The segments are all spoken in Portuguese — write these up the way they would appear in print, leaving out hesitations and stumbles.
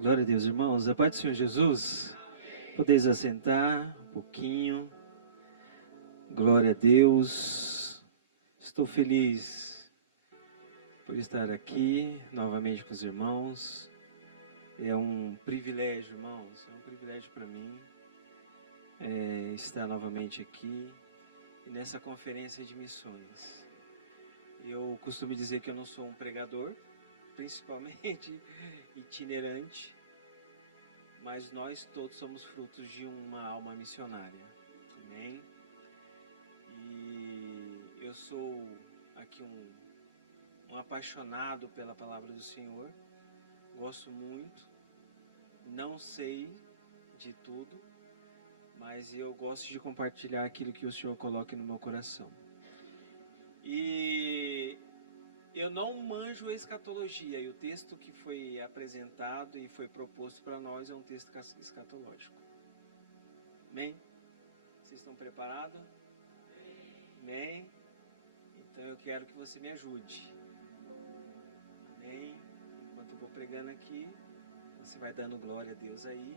Glória a Deus, irmãos. A paz do Senhor Jesus. Podeis assentar um pouquinho. Glória a Deus. Estou feliz por estar aqui novamente com os irmãos. É um privilégio, irmãos. É um privilégio para mim estar novamente aqui e nessa conferência de missões. Eu costumo dizer que eu não sou um pregador, principalmente itinerante, mas nós todos somos frutos de uma alma missionária, amém? E eu sou aqui um apaixonado pela palavra do Senhor, gosto muito, não sei de tudo, mas eu gosto de compartilhar aquilo que o Senhor coloca no meu coração. E eu não manjo a escatologia, e o texto que foi apresentado e foi proposto para nós é um texto escatológico. Amém? Vocês estão preparados? Amém? Então eu quero que você me ajude. Amém? Enquanto eu vou pregando aqui, você vai dando glória a Deus aí.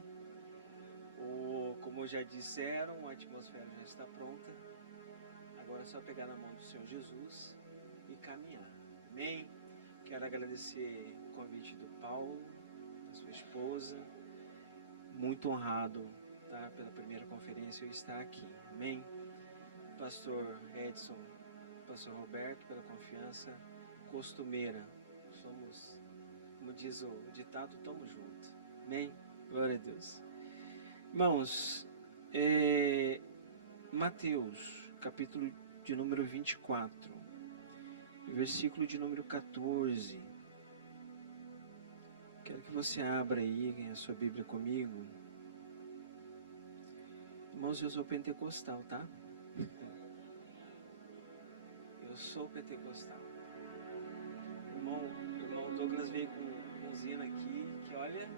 Como já disseram, a atmosfera já está pronta. Agora é só pegar na mão do Senhor Jesus e caminhar. Amém? Quero agradecer o convite do Paulo, da sua esposa. Muito honrado, tá? Pela primeira conferência eu estar aqui. Amém? Pastor Edson, Pastor Roberto, pela confiança costumeira. Somos, como diz o ditado, estamos juntos. Amém? Glória a Deus. Irmãos, Mateus, capítulo de número 24, versículo de número 14. Quero que você abra aí a sua Bíblia comigo. Irmãos, eu sou pentecostal, tá? Eu sou pentecostal. Irmão Douglas veio com um zino aqui, que olha,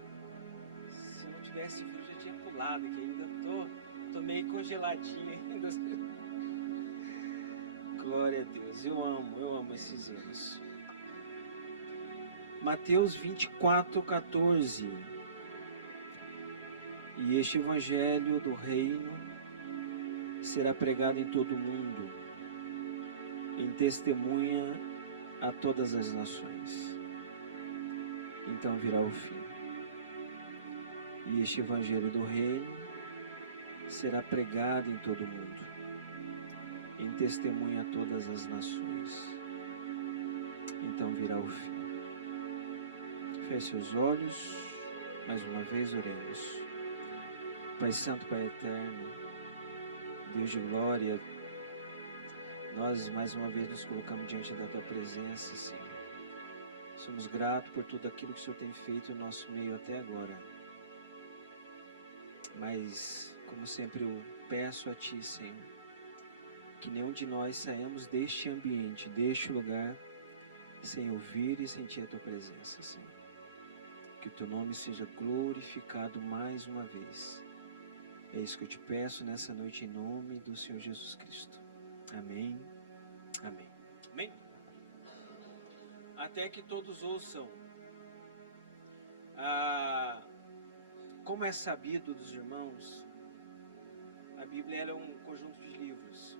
se eu não tivesse frio, eu já tinha pulado, que ainda tô meio congeladinho ainda. Glória a Deus, eu amo esses hinos. Mateus 24, 14. E este evangelho do reino será pregado em todo o mundo, em testemunha a todas as nações. Então virá o fim. E este evangelho do reino será pregado em todo o mundo, em testemunha a todas as nações. Então virá o fim. Feche seus olhos, mais uma vez oremos. Pai Santo, Pai Eterno, Deus de glória, nós mais uma vez nos colocamos diante da Tua presença, Senhor. Somos gratos por tudo aquilo que o Senhor tem feito no nosso meio até agora. Mas, como sempre, eu peço a Ti, Senhor, que nenhum de nós saímos deste ambiente, deste lugar, sem ouvir e sentir a Tua presença, Senhor. Que o Teu nome seja glorificado mais uma vez. É isso que eu te peço nessa noite em nome do Senhor Jesus Cristo. Amém. Amém. Amém. Até que todos ouçam. Como é sabido dos irmãos, a Bíblia é um conjunto de livros.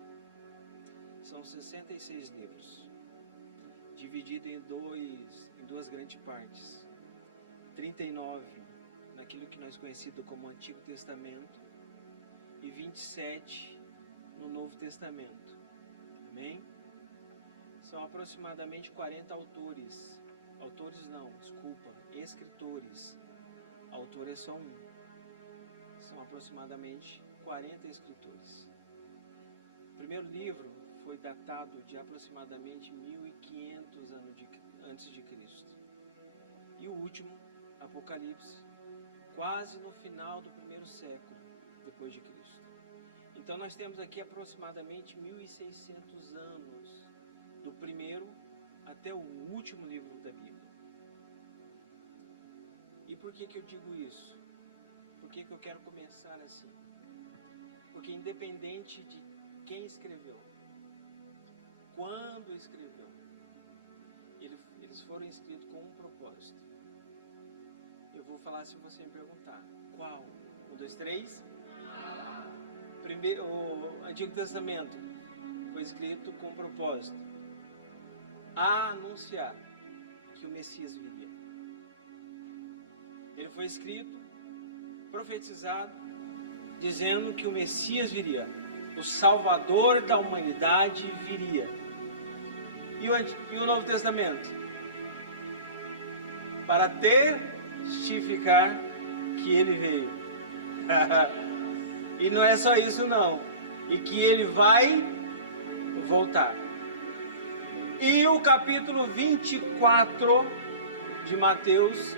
São 66 livros, dividido em duas grandes partes. 39 naquilo que nós conhecemos como Antigo Testamento e 27 no Novo Testamento. Amém? São aproximadamente 40 autores. Escritores. Autor é só um. São aproximadamente 40 escritores. O primeiro livro foi datado de aproximadamente 1500 anos antes de Cristo. E o último, Apocalipse, quase no final do primeiro século depois de Cristo. Então nós temos aqui aproximadamente 1600 anos do primeiro até o último livro da Bíblia. E por que eu digo isso? Por que eu quero começar assim? Porque independente de quem escreveu, quando escreveu, eles foram escritos com um propósito. Eu vou falar se você me perguntar. Qual? 1, 2, 3. Primeiro, o Antigo Testamento foi escrito com um propósito: a anunciar que o Messias viria. Ele foi escrito, profetizado, dizendo que o Messias viria, o Salvador da humanidade viria. E o Novo Testamento? Para testificar que ele veio. E não é só isso não, e que ele vai voltar. E o capítulo 24 de Mateus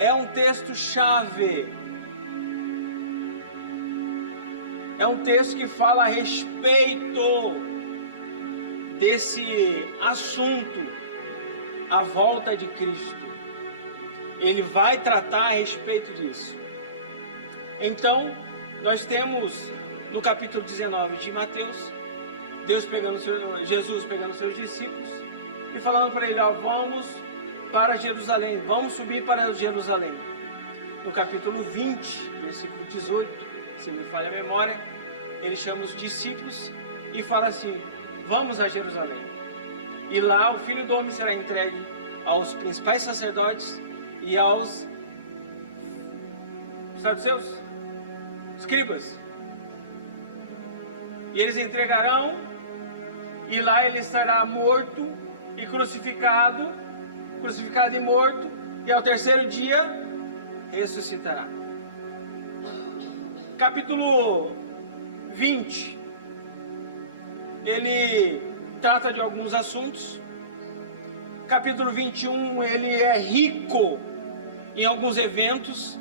é um texto chave. É um texto que fala a respeito desse assunto, a volta de Cristo. Ele vai tratar a respeito disso. Então, nós temos no capítulo 19 de Mateus, Jesus pegando seus discípulos e falando para ele: ó, vamos para Jerusalém, vamos subir para Jerusalém. No capítulo 20, versículo 18, se me falha a memória, ele chama os discípulos e fala assim: vamos a Jerusalém. E lá o Filho do Homem será entregue aos principais sacerdotes e aos saduceus, escribas. E eles entregarão, e lá ele estará morto e crucificado e morto, e ao terceiro dia ressuscitará. Capítulo 20, ele trata de alguns assuntos. Capítulo 21, ele é rico em alguns eventos,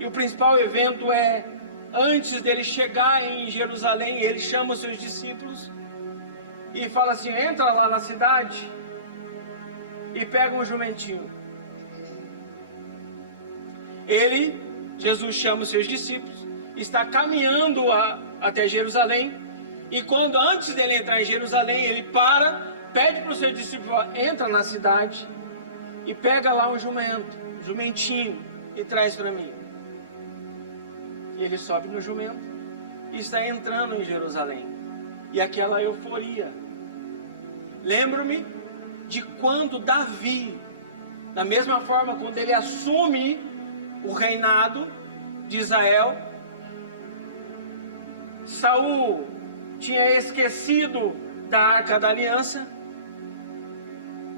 e o principal evento é, antes dele chegar em Jerusalém, ele chama os seus discípulos e fala assim: entra lá na cidade e pega um jumentinho. Jesus chama os seus discípulos, está caminhando até Jerusalém, e quando antes dele entrar em Jerusalém, ele pede para os seus discípulos: entra na cidade e pega lá um jumentinho e traz para mim. Ele sobe no jumento e está entrando em Jerusalém, e aquela euforia. Lembro-me de quando Davi, da mesma forma, quando ele assume o reinado de Israel, Saul tinha esquecido da Arca da Aliança,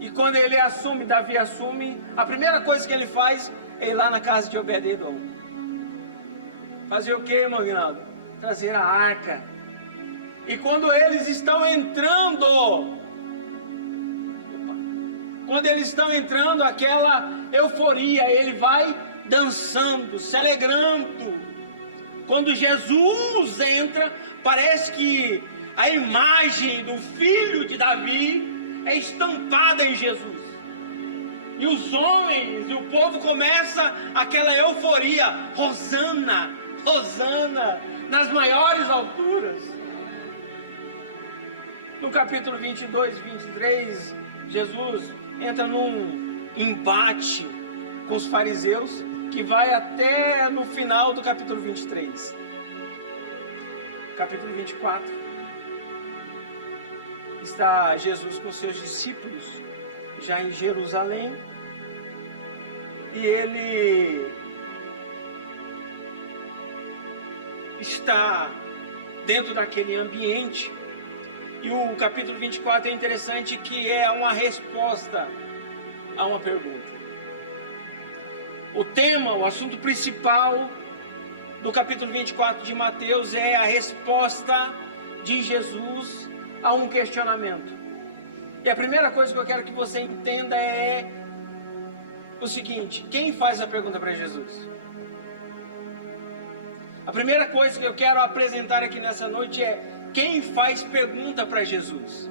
e quando ele assume, Davi assume, a primeira coisa que ele faz é ir lá na casa de Obed-edom. Fazer o que, Magnaldo? Trazer a arca. E quando eles estão entrando, aquela euforia, ele vai dançando, se alegrando. Quando Jesus entra, parece que a imagem do filho de Davi é estampada em Jesus. E os homens e o povo começa aquela euforia: Hosana, Hosana, nas maiores alturas. No capítulo 22, 23, Jesus entra num embate com os fariseus, que vai até no final do capítulo 23. Capítulo 24, está Jesus com seus discípulos já em Jerusalém, e ele está dentro daquele ambiente. E o capítulo 24 é interessante, que é uma resposta a uma pergunta. O tema, o assunto principal do capítulo 24 de Mateus é a resposta de Jesus a um questionamento. E a primeira coisa que eu quero que você entenda é o seguinte: quem faz a pergunta para Jesus? A primeira coisa que eu quero apresentar aqui nessa noite é: quem faz pergunta para Jesus?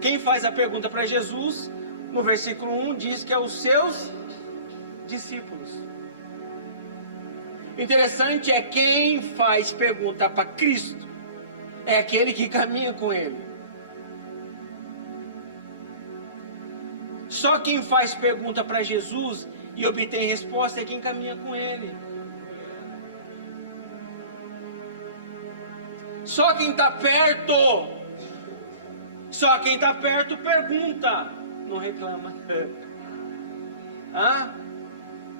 Quem faz a pergunta para Jesus, no versículo 1, diz que é os seus discípulos. O interessante é quem faz pergunta para Cristo é aquele que caminha com Ele. Só quem faz pergunta para Jesus e obtém resposta é quem caminha com Ele. Só quem está perto pergunta, não reclama.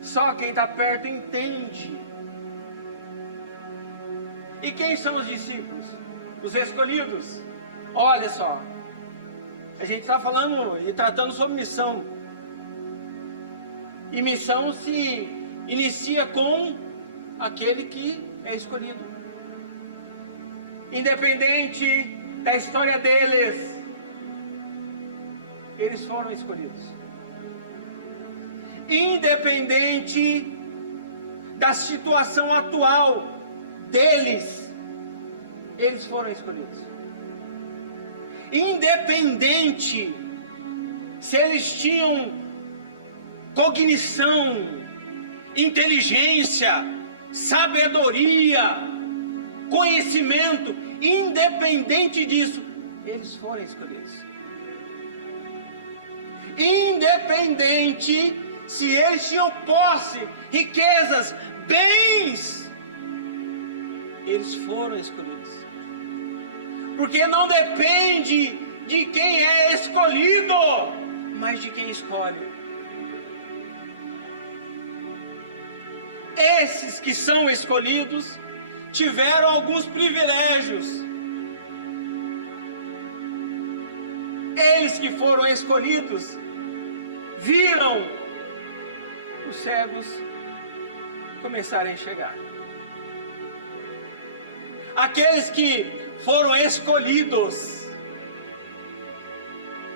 Só quem está perto entende. E quem são os discípulos? Os escolhidos. Olha só, a gente está falando e tratando sobre missão. E missão se inicia com aquele que é escolhido. Independente da história deles, eles foram escolhidos. Independente da situação atual deles, eles foram escolhidos. Independente se eles tinham cognição, inteligência, sabedoria, conhecimento, independente disso, eles foram escolhidos. Independente se eles tinham posse, riquezas, bens, eles foram escolhidos. Porque não depende de quem é escolhido, mas de quem escolhe. Esses que são escolhidos tiveram alguns privilégios. Eles que foram escolhidos viram os cegos começarem a enxergar. Aqueles que foram escolhidos,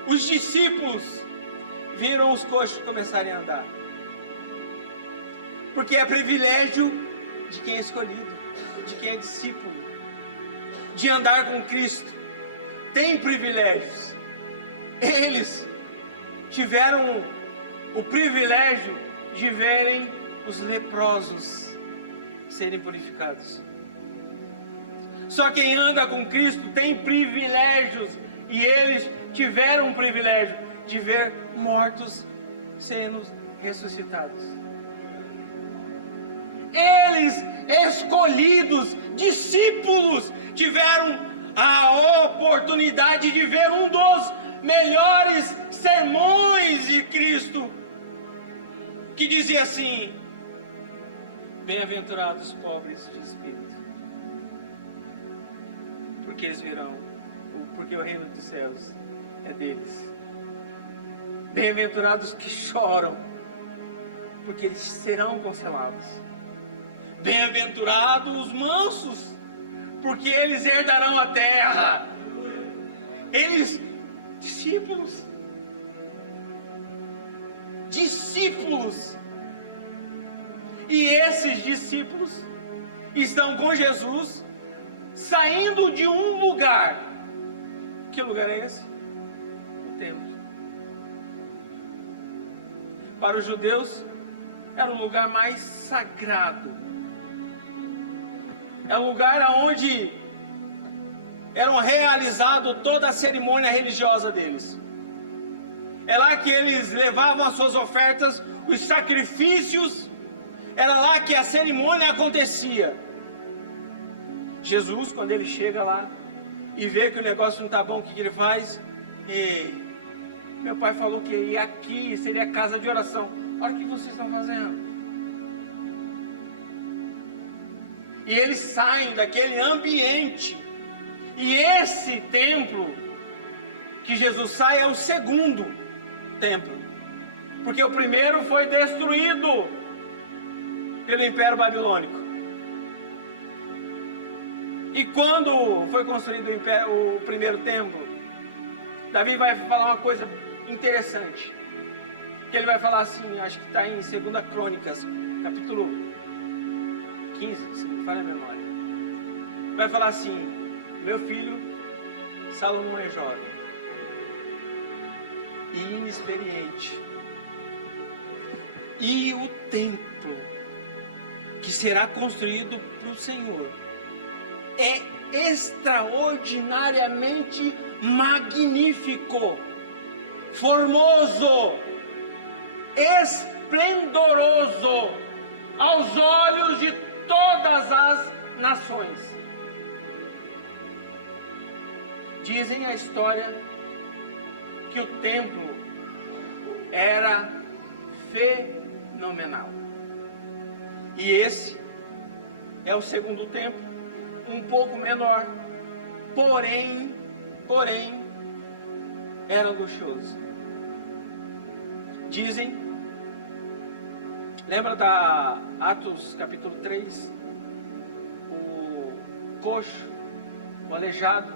os discípulos, viram os coxos começarem a andar. Porque é privilégio de quem é escolhido, de quem é discípulo, de andar com Cristo. Tem privilégios. Eles tiveram o privilégio de verem os leprosos serem purificados. Só quem anda com Cristo tem privilégios, e eles tiveram o privilégio de ver mortos sendo ressuscitados. Eles, escolhidos, discípulos, tiveram a oportunidade de ver um dos melhores sermões de Cristo, que dizia assim: bem-aventurados os pobres de espírito, porque eles verão, porque o reino dos céus é deles. Bem-aventurados que choram, porque eles serão consolados. Bem-aventurados os mansos, porque eles herdarão a terra. Eles, discípulos, e esses discípulos estão com Jesus, saindo de um lugar. Que lugar é esse? O templo. Para os judeus era um lugar mais sagrado. É um lugar onde eram realizadas toda a cerimônia religiosa deles. É lá que eles levavam as suas ofertas, os sacrifícios. Era lá que a cerimônia acontecia. Jesus, quando ele chega lá e vê que o negócio não está bom, o que ele faz? Meu pai falou que ia aqui, seria casa de oração. Olha o que vocês estão fazendo. E eles saem daquele ambiente. E esse templo que Jesus sai é o segundo templo. Porque o primeiro foi destruído pelo Império Babilônico. E quando foi construído o primeiro templo, Davi vai falar uma coisa interessante. Que ele vai falar assim, acho que está em 2 Crônicas, capítulo 15, se não me falha a memória. Vai falar assim: meu filho Salomão é jovem e inexperiente, e o templo que será construído para o Senhor é extraordinariamente magnífico, formoso, esplendoroso aos olhos de todas as nações. Dizem a história que o templo era fenomenal. E esse é o segundo templo, um pouco menor, porém, era luxuoso. Dizem, lembra da Atos capítulo 3? O coxo, o aleijado,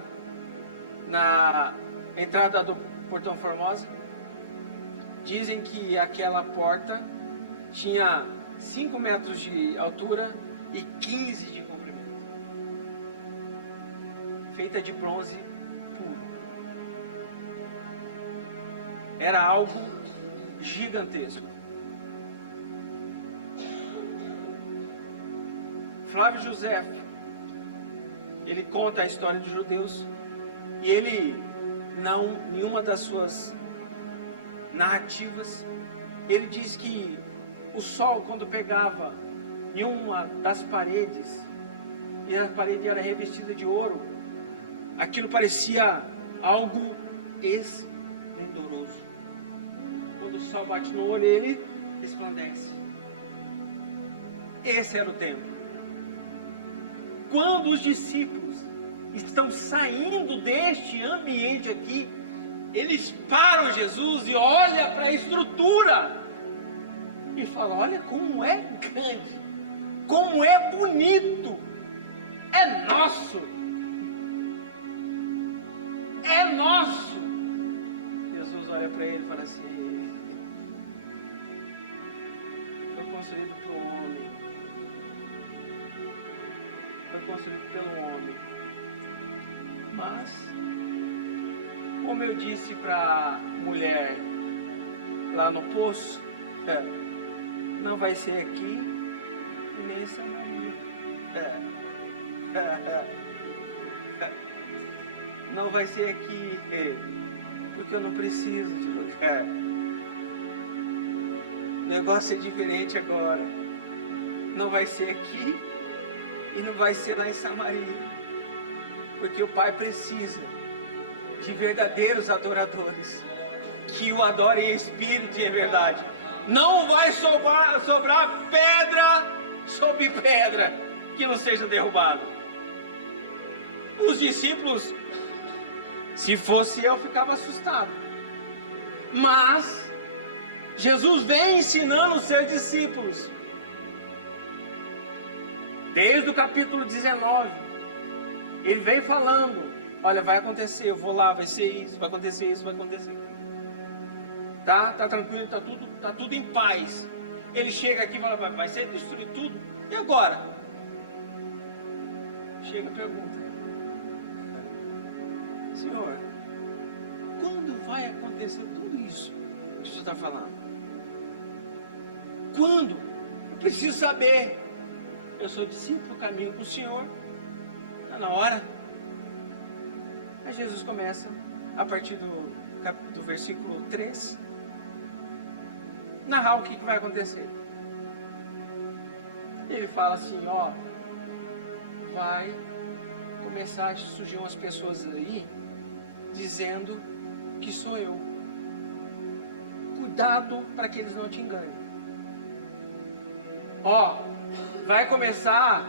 na entrada do Portão Formosa. Dizem que aquela porta tinha 5 metros de altura e 15 de comprimento, feita de bronze puro. Era algo gigantesco. Flávio Josefo, ele conta a história dos judeus, e ele, nenhuma das suas narrativas, ele diz que o sol, quando pegava em uma das paredes, e a parede era revestida de ouro, aquilo parecia algo esplendoroso. Quando o sol bate no olho, ele resplandece. Esse era o templo. Quando os discípulos estão saindo deste ambiente aqui, eles param Jesus e olham para a estrutura e falam: olha como é grande, como é bonito, é nosso, é nosso. Jesus olha para ele e fala assim: foi construído por um homem, foi construído pelo homem, mas, como eu disse para a mulher lá no poço, não vai ser aqui e nem em Samaria. Não vai ser aqui, porque eu não preciso de lugar. O negócio é diferente agora. Não vai ser aqui e não vai ser lá em Samaria, porque o Pai precisa de verdadeiros adoradores, que o adorem em espírito e em verdade. Não vai sobrar pedra sobre pedra que não seja derrubada. Os discípulos, se fosse eu, ficava assustado. Mas Jesus vem ensinando os seus discípulos. Desde o capítulo 19, ele vem falando: olha, vai acontecer, eu vou lá, vai ser isso, vai acontecer isso, vai acontecer. Tá tranquilo, tá tudo em paz. Ele chega aqui e fala: vai ser destruído tudo. E agora? Chega a pergunta: Senhor, quando vai acontecer tudo isso que o Senhor está falando? Quando? Eu preciso saber. Eu sou discípulo, caminho com o Senhor. Está na hora. Aí Jesus começa, a partir do versículo 3, narrar o que vai acontecer. Ele fala assim: ó, vai começar a surgir umas pessoas aí dizendo que sou eu. Cuidado para que eles não te enganem. Ó, vai começar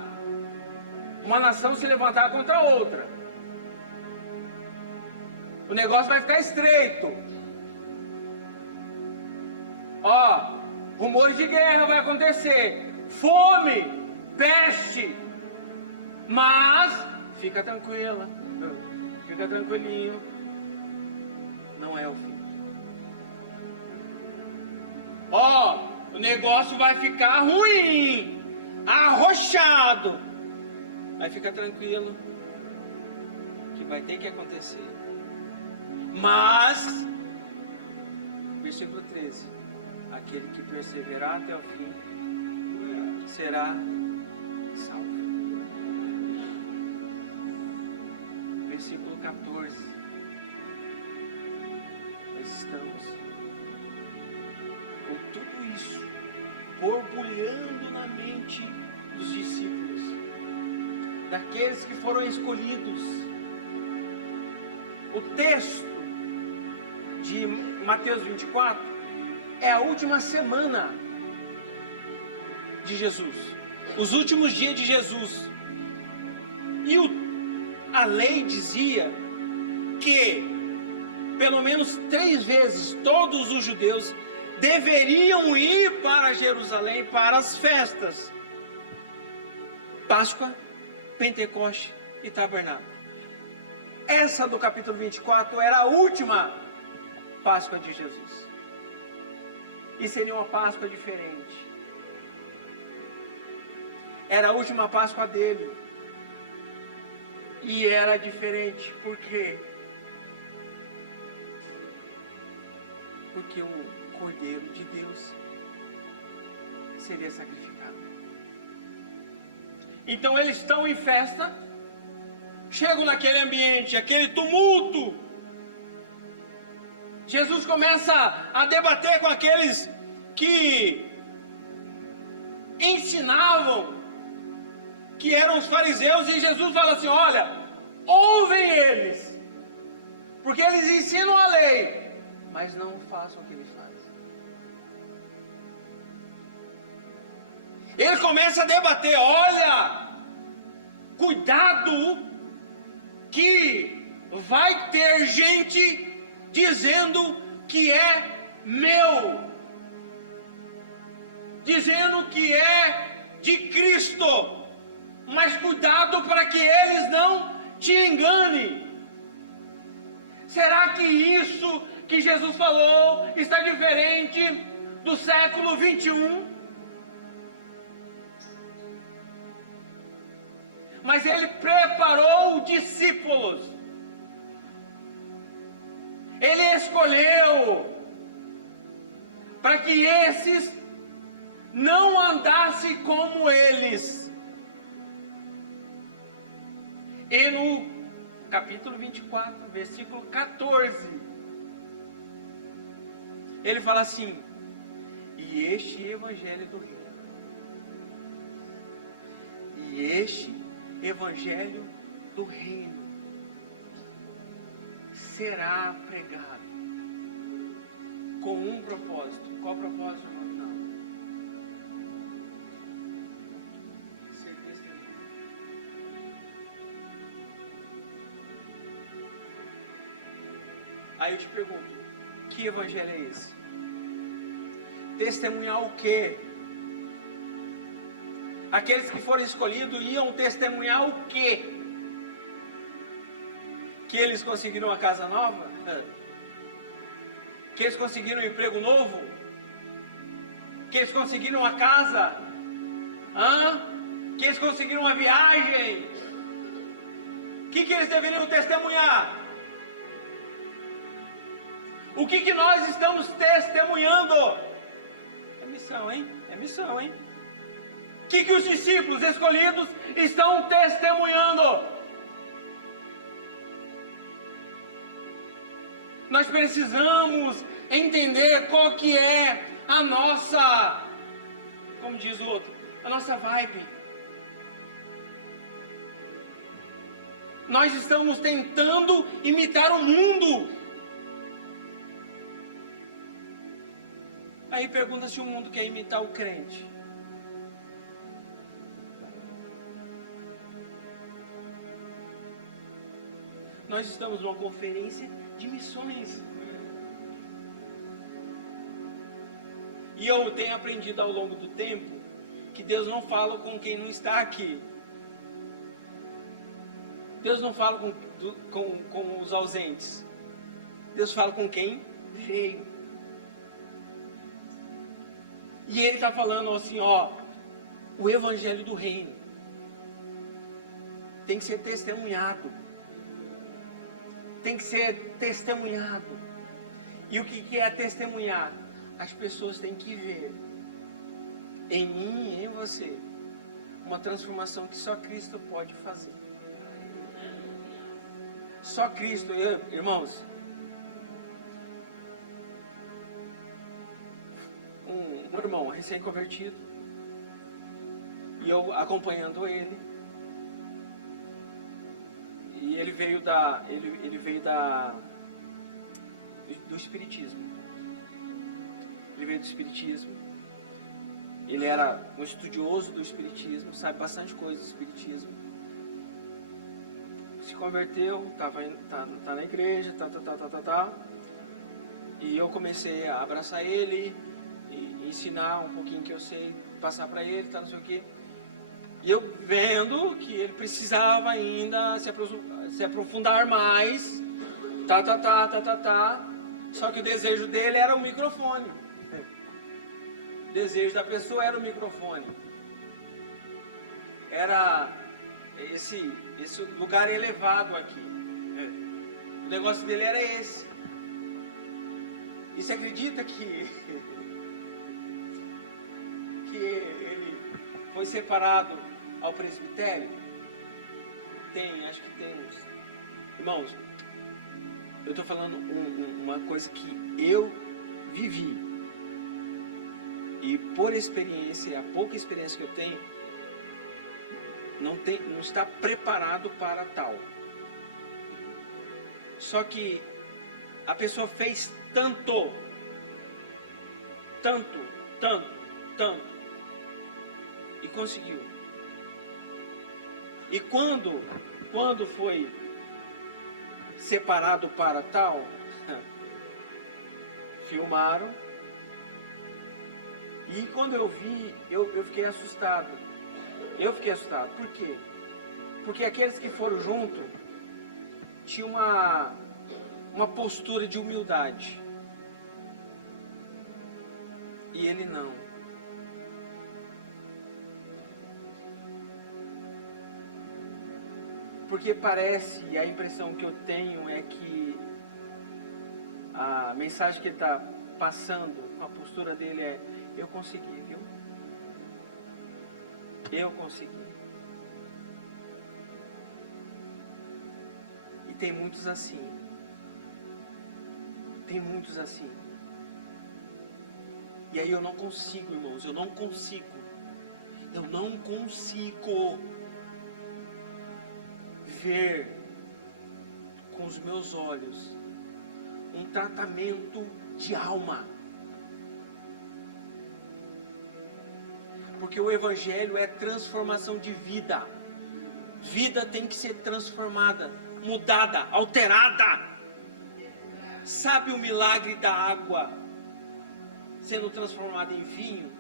uma nação se levantar contra a outra. O negócio vai ficar estreito. Ó, rumores de guerra vai acontecer, fome, peste. Mas fica tranquila, fica tranquilinho, não é o fim. Ó, o negócio vai ficar ruim, arrochado, mas fica tranquilo, que vai ter que acontecer. Mas, versículo 13, aquele que perseverar até o fim será salvo. Versículo 14, nós estamos com tudo isso borbulhando na mente dos discípulos, daqueles que foram escolhidos. O texto de Mateus 24 é a última semana de Jesus, os últimos dias de Jesus. E a lei dizia que pelo menos 3 vezes todos os judeus deveriam ir para Jerusalém para as festas: Páscoa, Pentecoste e Tabernáculo. Essa do capítulo 24 era a última Páscoa de Jesus. E seria uma Páscoa diferente. Era a última Páscoa dele. E era diferente. Por quê? Porque o Cordeiro de Deus seria sacrificado. Então eles estão em festa, chegam naquele ambiente, aquele tumulto. Jesus começa a debater com aqueles que ensinavam, que eram os fariseus, e Jesus fala assim: olha, ouvem eles, porque eles ensinam a lei, mas não façam o que eles fazem. Ele começa a debater: olha, cuidado, que vai ter gente dizendo que é meu, dizendo que é de Cristo, mas cuidado para que eles não te enganem. Será que isso que Jesus falou está diferente do século 21? Mas ele preparou discípulos. Ele escolheu para que esses não andassem como eles. E no capítulo 24, versículo 14, ele fala assim: e este evangelho do reino, e este evangelho do reino será pregado com um propósito. Qual propósito, irmão? Não. Ser testemunha. Aí eu te pergunto: que evangelho é esse? Testemunhar o quê? Aqueles que foram escolhidos iam testemunhar o quê? Que eles conseguiram uma casa nova? Que eles conseguiram um emprego novo? Que eles conseguiram uma casa? Que eles conseguiram uma viagem? O que eles deveriam testemunhar? O que nós estamos testemunhando? É missão, hein? É missão, hein? O que os discípulos escolhidos estão testemunhando? Nós precisamos entender qual que é a nossa, como diz o outro, a nossa vibe. Nós estamos tentando imitar o mundo. Aí pergunta se o mundo quer imitar o crente. Nós estamos numa conferência de missões. E eu tenho aprendido ao longo do tempo que Deus não fala com quem não está aqui. Deus não fala com os ausentes. Deus fala com quem veio. E Ele está falando assim, ó, o evangelho do reino tem que ser testemunhado. Tem que ser testemunhado. E o que é testemunhar? As pessoas têm que ver em mim e em você uma transformação que só Cristo pode fazer. Só Cristo, irmãos. um irmão recém-convertido, e eu acompanhando ele. E ele veio do espiritismo. Ele veio do espiritismo. Ele era um estudioso do espiritismo, sabe bastante coisa do espiritismo. Se converteu, tá na igreja, E eu comecei a abraçar ele e ensinar um pouquinho que eu sei, passar para ele, não sei o quê. E eu vendo que ele precisava ainda se aprofundar mais, Só que o desejo dele era o microfone. O desejo da pessoa era o microfone. Era esse lugar elevado aqui. O negócio dele era esse. E você acredita que ele foi separado ao presbitério? Acho que tem uns... Irmãos, eu estou falando uma coisa que eu vivi. E por experiência, a pouca experiência que eu tenho, não está preparado para tal. Só que a pessoa fez tanto, e conseguiu. E quando foi separado para tal, filmaram. E quando eu vi, eu fiquei assustado. Por quê? Porque aqueles que foram junto tinham uma postura de humildade. E ele não. Porque parece, e a impressão que eu tenho é que a mensagem que ele está passando, a postura dele é: eu consegui, viu? Eu consegui. E tem muitos assim. E aí eu não consigo, irmãos, eu não consigo ver com os meus olhos um tratamento de alma. Porque o Evangelho é transformação de vida. Vida tem que ser transformada, mudada, alterada. Sabe o milagre da água sendo transformada em vinho?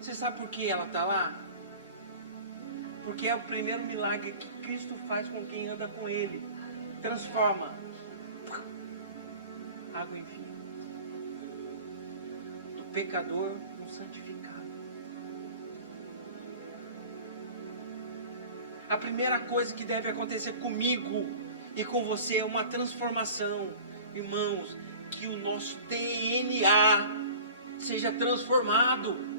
Você sabe por que ela está lá? Porque é o primeiro milagre que Cristo faz com quem anda com Ele. Transforma água em vinho. Do pecador no santificado. A primeira coisa que deve acontecer comigo e com você é uma transformação. Irmãos, que o nosso DNA seja transformado.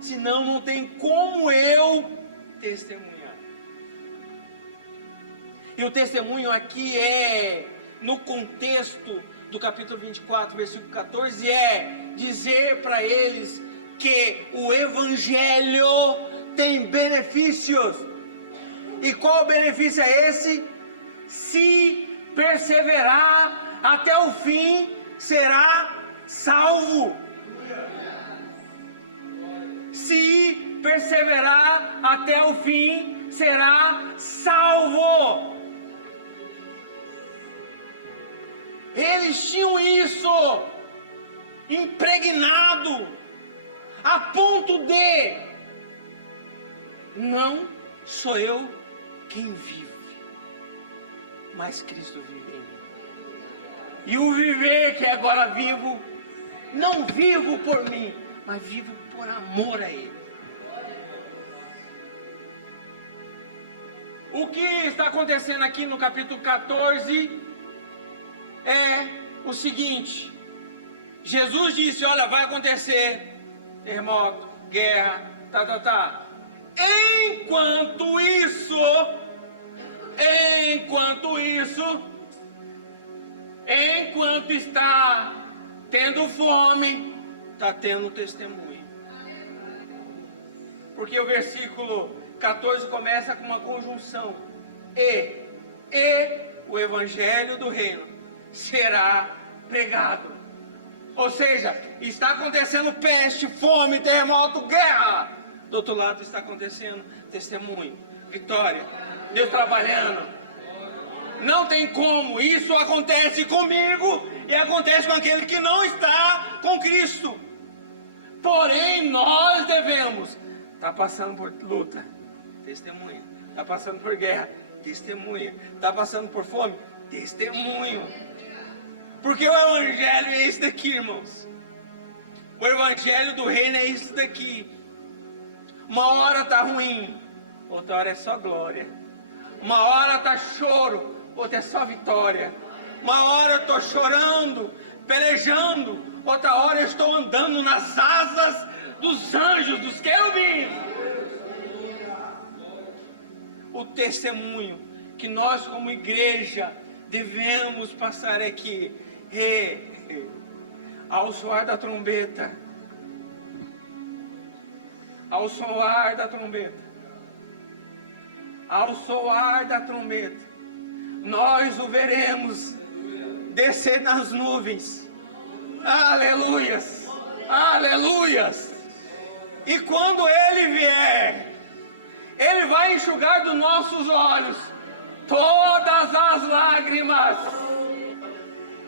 Senão não tem como eu testemunhar. E o testemunho aqui é, no contexto do capítulo 24, versículo 14, é dizer para eles que o Evangelho tem benefícios. E qual benefício é esse? Se perseverar até o fim, será salvo. Se perseverar até o fim, será salvo. Eles tinham isso impregnado, a ponto de: não sou eu quem vive, mas Cristo vive em mim. E o viver que agora vivo, não vivo por mim, mas vivo por amor a Ele. O que está acontecendo aqui no capítulo 14 é o seguinte: Jesus disse: olha, vai acontecer terremoto, guerra, Enquanto isso, Enquanto está tendo fome, está tendo testemunho. Porque o versículo 14 começa com uma conjunção. E o evangelho do reino será pregado. Ou seja, está acontecendo peste, fome, terremoto, guerra. Do outro lado está acontecendo testemunho, vitória, Deus trabalhando. Não tem como, isso acontece comigo e acontece com aquele que não está com Cristo. Porém, nós devemos estar passando por luta, testemunha. Está passando por guerra, testemunha. Está passando por fome, testemunho. Porque o evangelho é isso daqui, irmãos. O evangelho do reino é isso daqui. Uma hora está ruim, outra hora é só glória. Uma hora está choro, outra é só vitória. Uma hora eu estou chorando, pelejando, outra hora eu estou andando nas asas dos anjos, dos querubins. O testemunho que nós como igreja devemos passar aqui. Ao soar da trombeta, ao soar da trombeta, ao soar da trombeta, nós o veremos descer nas nuvens. Aleluias, aleluias. E quando ele vier, ele vai enxugar dos nossos olhos todas as lágrimas.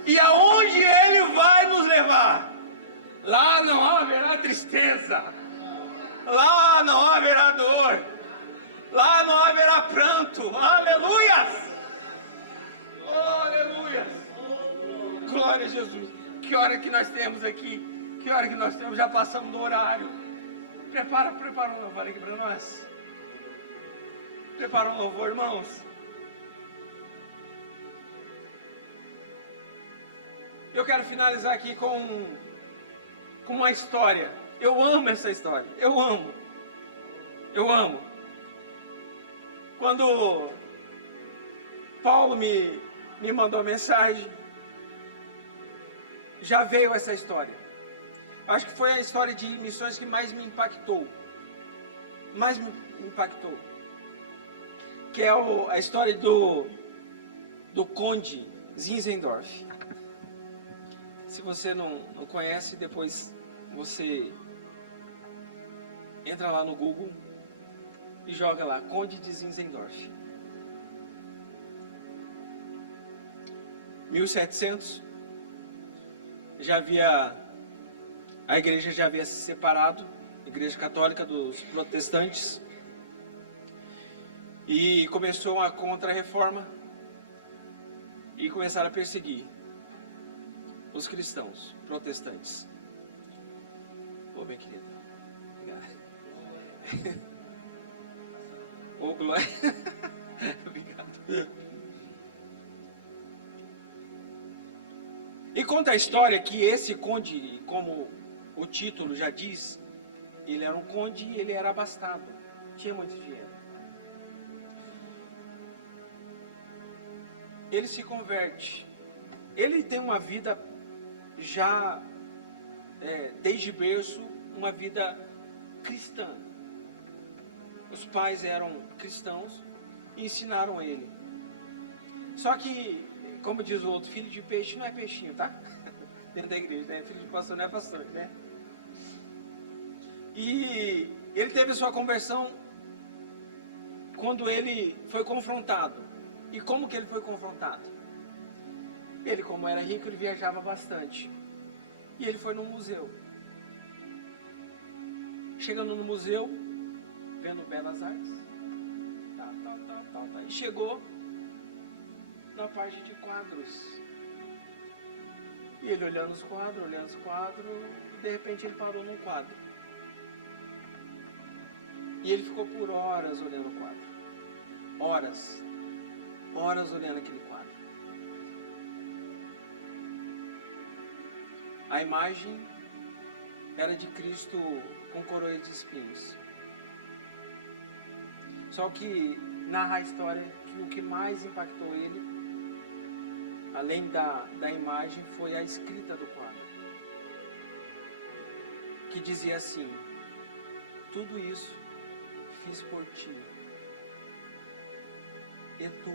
E aonde ele vai nos levar? Lá não haverá tristeza, lá não haverá dor, lá não haverá pranto. Aleluias! Oh, aleluias! Glória a Jesus. Que hora que nós temos aqui? Que hora que nós temos? Já passamos do horário. Prepara um louvor aqui para nós. Prepara um louvor, irmãos. Eu quero finalizar aqui com uma história. Eu amo essa história. Eu amo. Quando Paulo me mandou a mensagem, já veio essa história. Acho que foi a história de missões que mais me impactou. Que é a história do Conde Zinzendorf. Se você não conhece, depois você entra lá no Google e joga lá, Conde de Zinzendorf. 1700, a igreja já havia se separado, a igreja católica dos protestantes, e começou a contra-reforma e começaram a perseguir os cristãos protestantes. Ô, bem querido, obrigado. Ô, glória. Obrigado. E conta a história que esse conde, como o título já diz, ele era um conde e ele era abastado, tinha muito dinheiro. Ele se converte, ele tem uma vida já desde berço, uma vida cristã. Os pais eram cristãos e ensinaram ele. Só que, como diz o outro, filho de peixe não é peixinho, tá? Dentro da igreja, né? Filho de pastor não é pastor, né? E ele teve a sua conversão quando ele foi confrontado. E como que ele foi confrontado? Ele, como era rico, ele viajava bastante. E ele foi num museu. Chegando no museu, vendo belas artes, e chegou na parte de quadros. E ele olhando os quadros, e de repente ele parou num quadro. E ele ficou por horas olhando o quadro. Horas olhando aquele quadro. A imagem era de Cristo com coroa de espinhos. Só que narra a história que o que mais impactou ele além da imagem, foi a escrita do quadro, que dizia assim: tudo isso fiz por ti, e tu,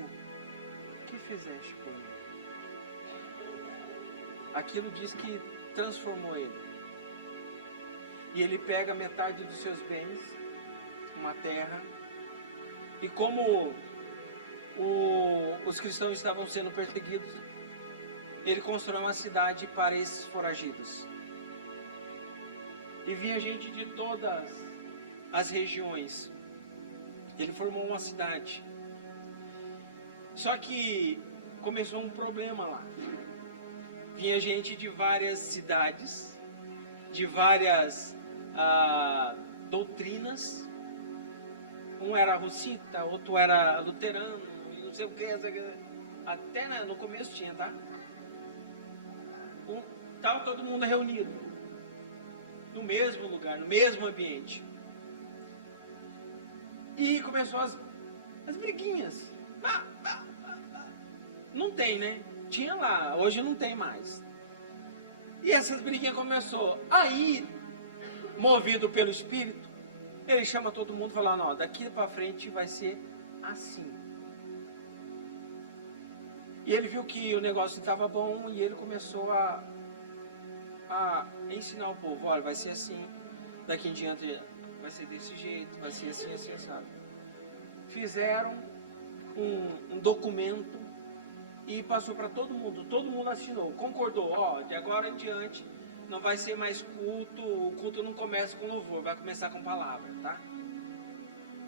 que fizeste por mim? Aquilo diz que transformou ele. E ele pega metade dos seus bens, uma terra, e como os cristãos estavam sendo perseguidos, ele constrói uma cidade para esses foragidos. E vinha gente de todas as regiões. Ele formou uma cidade. Só que começou um problema lá. Vinha gente de várias cidades, de várias doutrinas. Um era russita, outro era luterano, não sei o que. Até no começo tinha, tá? Estava todo mundo reunido, no mesmo lugar, no mesmo ambiente. E começou as briguinhas. Não tem, né? Tinha lá, hoje não tem mais. E essas briguinhas começou. Aí, movido pelo Espírito, ele chama todo mundo e fala: não, daqui para frente vai ser assim. E ele viu que o negócio estava bom e ele começou a ensinar o povo: olha, vai ser assim, daqui em diante vai ser desse jeito, vai ser assim, assim, sabe? Fizeram um documento e passou para todo mundo assinou, concordou: ó, de agora em diante não vai ser mais culto, o culto não começa com louvor, vai começar com palavra, tá?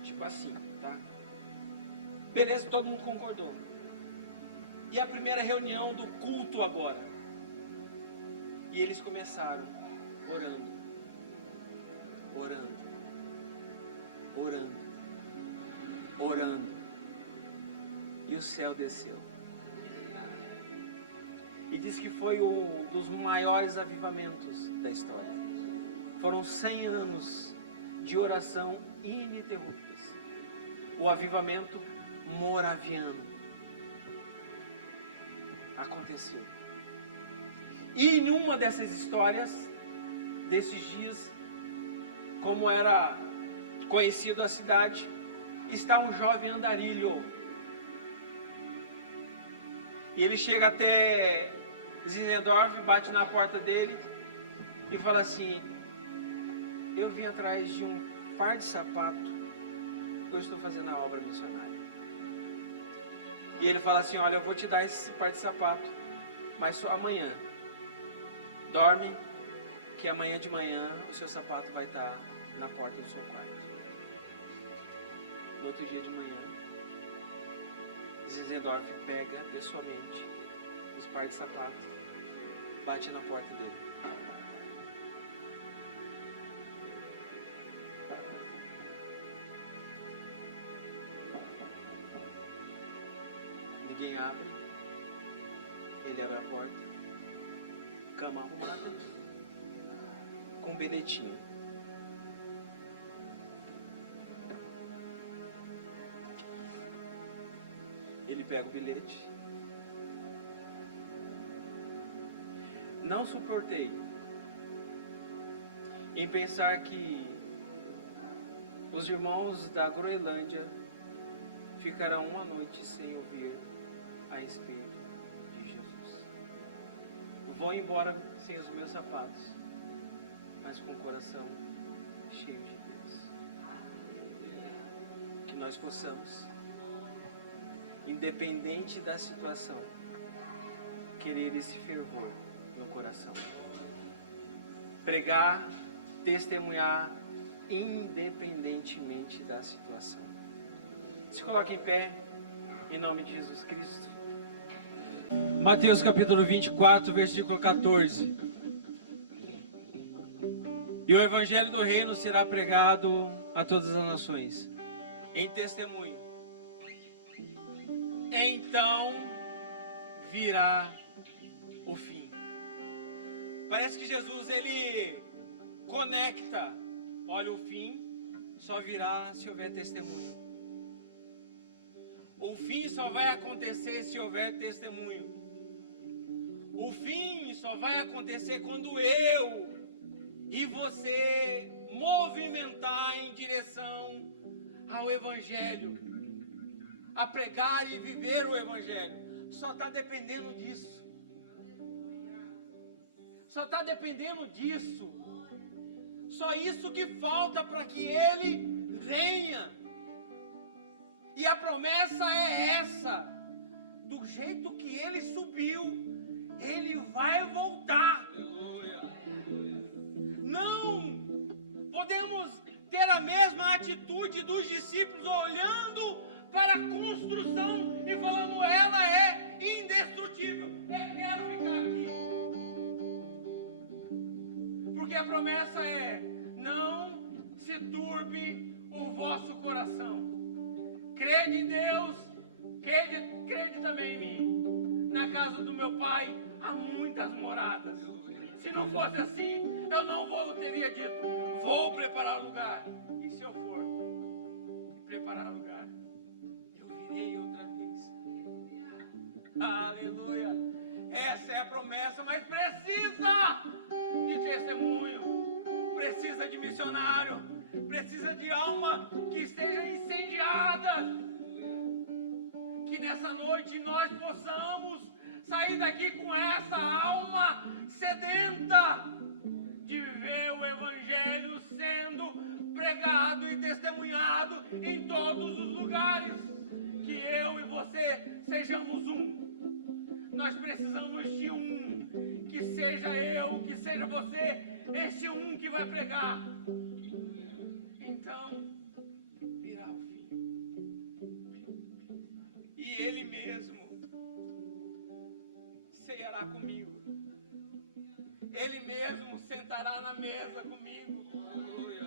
Tipo assim, tá? Beleza, todo mundo concordou. E a primeira reunião do culto agora. E eles começaram orando, orando, orando, orando. E o céu desceu. E diz que foi um dos maiores avivamentos da história. Foram 100 anos de oração ininterruptas. O avivamento moraviano aconteceu. E em uma dessas histórias, desses dias, como era conhecido a cidade, está um jovem andarilho. E ele chega até Zinzendorf, bate na porta dele e fala assim: eu vim atrás de um par de sapato, eu estou fazendo a obra missionária. E ele fala assim: olha, eu vou te dar esse par de sapato, mas só amanhã. Dorme, que amanhã de manhã o seu sapato vai estar na porta do seu quarto. No outro dia de manhã, Zinzendorf pega pessoalmente os par de sapatos, bate na porta dele. Ninguém abre. Ele abre a porta, cama arrumada, com um bilhetinho. Ele pega o bilhete. Não suportei em pensar que os irmãos da Groenlândia ficarão uma noite sem ouvir a respeito de Jesus. Vou embora sem os meus sapatos, mas com o coração cheio de Deus. Que nós possamos, independente da situação, querer esse fervor no coração. Pregar, testemunhar, independentemente da situação. Se coloque em pé, em nome de Jesus Cristo. Mateus capítulo 24, versículo 14. E o evangelho do reino será pregado a todas as nações, em testemunho. Então virá o fim. Parece que Jesus, ele conecta. Olha, o fim só virá se houver testemunho. O fim só vai acontecer se houver testemunho. O fim só vai acontecer quando eu e você movimentar em direção ao Evangelho, a pregar e viver o Evangelho. Só está dependendo disso. Só está dependendo disso. Só isso que falta para que Ele venha. E a promessa é essa: do jeito que Ele subiu, Ele vai voltar. Não podemos ter a mesma atitude dos discípulos, olhando para a construção e falando, ela é indestrutível, eu quero ficar aqui. Porque a promessa é: não se turbe o vosso coração. Crede em Deus, crede também em mim. Na casa do meu pai há muitas moradas. Se não fosse assim, eu não teria dito, vou preparar lugar. E se eu for preparar lugar, eu virei outra vez. Aleluia. Essa é a promessa, mas precisa de testemunho, precisa de missionário, precisa de alma que esteja incendiada. Que nessa noite nós possamos sair daqui com essa alma sedenta de ver o Evangelho sendo pregado e testemunhado em todos os lugares. Que eu e você sejamos um. Nós precisamos de um. Que seja eu, que seja você, esse um que vai pregar. Então, virá o fim. E Ele mesmo ceará comigo. Ele mesmo sentará na mesa comigo. Aleluia.